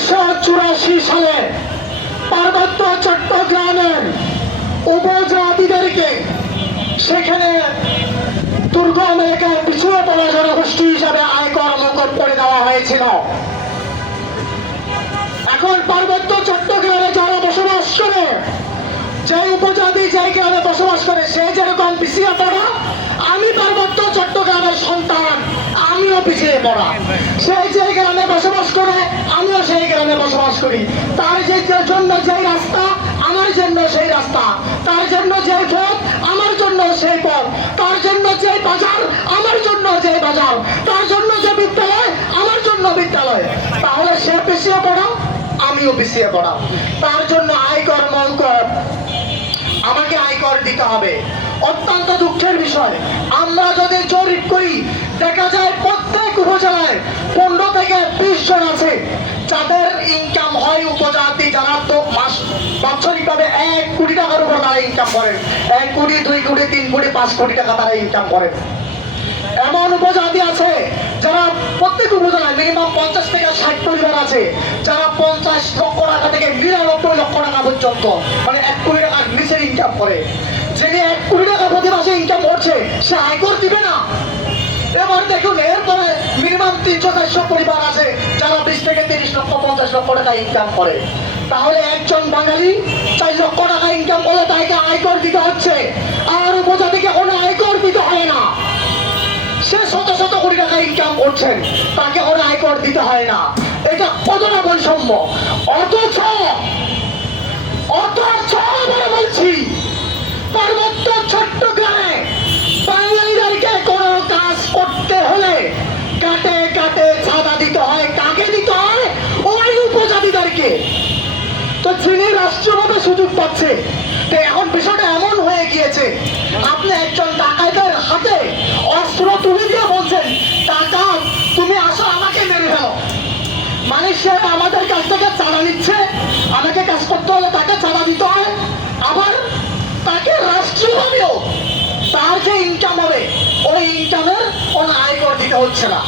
1984 সালে পার্বত্য চট্টগ্রামের উপজাতিদেরকে সেখানে দুর্গম এলাকায় পিছুয়ে পড়া জনগোষ্ঠী হিসাবে আয়কর মকুব করে দেওয়া হয়েছিল। এখন পার্বত্য চট্টগ্রামে যারা বসবাস করে, যে উপজাতি যে গ্রামে বসবাস করে, সে যেরকম পিছিয়ে পড়া, আমি পার্বত্য চট্টগ্রামের সন্তান, আমিও পিছিয়ে পড়া। সে যে গ্রামে বসবাস করে, আমিও সেই গ্রামে বসবাস করি। তার জন্য যে রাস্তা, আমার জন্য সেই রাস্তা। তার জন্য যে পথ, আমার জন্য সেই পথ। তার জন্য যে বাজার, আমার জন্য যে বাজার। তার জন্য যে বিদ্যালয়, আমার জন্য বিদ্যালয়। তাহলে সে পিছিয়ে পড়া, আমিও পিছিয়ে পড়া। তার জন্য আয়কর মকুব, আমাকে আয়কর দিতে হবে। অত্যন্ত দুঃখের বিষয়, আমরা যদি জরিপ করি দেখা যায় প্রত্যেক উপজেলায় 15 থেকে 20 জন আছে যাদের ইনকাম হয় উপজাতি, যারা তো বাৎসরিকভাবে 1 কোটি টাকার উপর তারা ইনকাম করেন। 1 কোটি, 2 কোটি, 3 কোটি, 5 কোটি টাকা তারা ইনকাম করেন। এমন উপজাতি আছে যারা প্রত্যেক উপজেলায় মিনিমাম 50 থেকে 60 পরিবার আছে যারা 50 লক্ষ টাকা থেকে 99 লক্ষ টাকা পর্যন্ত, মানে 1 কোটি টাকার নিচের ইনকাম করে। যিনি 1 কোটি টাকা প্রতি মাসে ইনকাম করছে সে আয়কর দিবে না। এবার দেখুন, এরপরে মিনিমাম 300-400 পরিবার আছে যারা 20 থেকে 30 লক্ষ 50 লক্ষ টাকা ইনকাম করে। তাহলে একজন বাঙালি 4 লক্ষ টাকা ইনকাম করলে তাকে আয়কর দিতে হচ্ছে, আর উপজাতিকে কোনো আয়কর দিতে হয় না। সে শত শত কোটি টাকা ইনকাম করছেন, তাকে কোনো আয়কর দিতে হয় না। এটা কতটা বৈষম্য! অথচ আমরা বলছি পার্বত্য চট্টগ্রামে বাঙালিদেরকে কোনো কাজ করতে হলে কাটে কাটে চাঁদা দিতে হয়। কাকে দিতে হয়? ওই উপজাতিদেরকে। তো যিনি রাষ্ট্রভাবে সুযোগ পাচ্ছে, তো এখন বিষয়টা এমন হয়ে গিয়েছে, আপনি একজন ডাকাতের হাতে অস্ত্র তুলে দিয়ে বলছেন, টাকা তুমি আসো আমাকে মেরে ফেলো। মানে সে আমাদের কাছ থেকে চাঁদা নিচ্ছে, আমাকে কাজ করতে হলে তাকে চাঁদা দিতে হয়। আবার তাকে রাষ্ট্রীয়ভাবেও তার যে ইনকাম হবে ওই ইনকামের কোনো আয়কর দিতে হচ্ছে না।